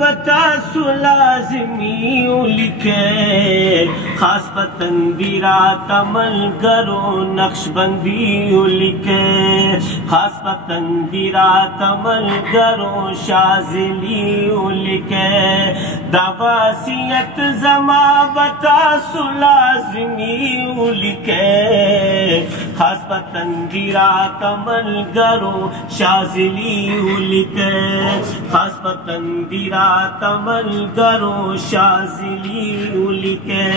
बता सुलाज़मी लिखे, खास पतंदीरा तमल करो नक्शबंदी लिखे, खास पतंदीरा तमल करो शाज़िली लिखे, दावासियत जमा बता सुलाज़मी लिखे, खास पतंदीरा तमल करो शाज़िली लिखे, खास पतंदीरा तमल करो शाज़िली लिखे।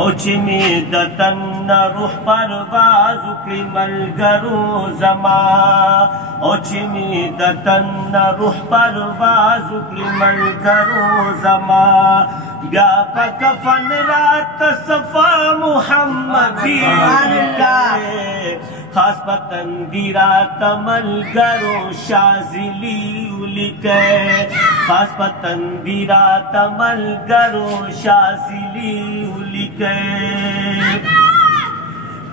ओचे में दतन रूह परवाज उक्लिमल करो जमा, ओचे में दतन रूह परवाज उक्लिमल करो जमा, व्यापक फन रात सफा मुहम्मदी खास पतंदीरा तमल करो शाज़िली लिखे, खास पतंदीरा तमल करो शाज़िली लिखे।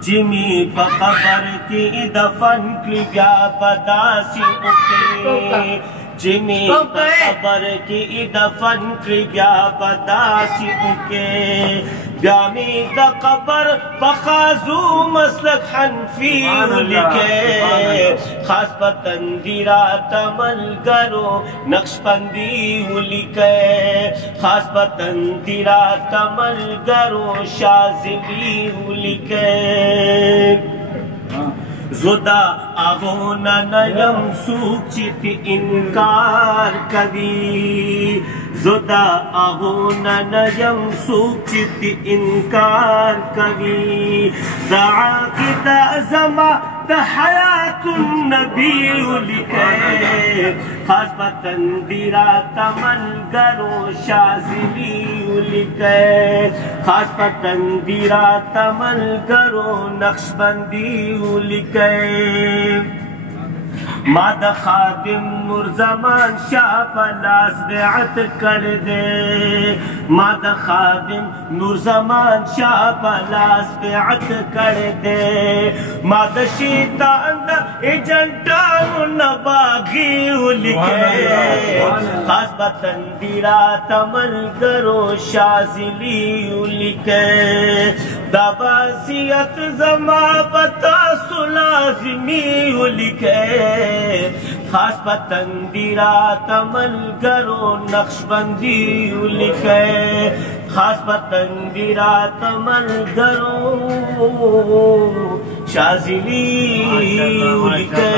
जिमी पकबर की दफन की व्यापदासी उके, जिमी पकबर की दफन की व्यापदासी उके, जामी द कबर बखाजू मसलक हनफी लिखे, खास पतंदीरा तमल करो नक्शबंदी लिखे, खास पतंदीरा तमल करो शाज़िली लिखे। ज़ुदा आगोना नयम सूचित इनकार कदी, ज़ुदा आगोना नयम सूचित इनकार कदी, दआ की तज़मा हयातुन नबी लिखे, खास पतंदीरा तमल करो शाज़िली लिखे, खास पतंदीरा तमल करो नक्शबंदी लिखे। माद खादिम नूरजमान शाह पलास बेअत कर दे, माद खादिम नूरजमान शाह पलास बेअत कर दे, माद शीतान एजेंटा नबागी लिखे, खास पतंदीरा तमल करो शाज़िली लिखे, दावासियत जमा बता सुलाज़मी लिखे, खास पतंदीरा तमल करो नक्शबंदी लिखे, खास पतंदीरा तमल करो शाज़िली लिखे।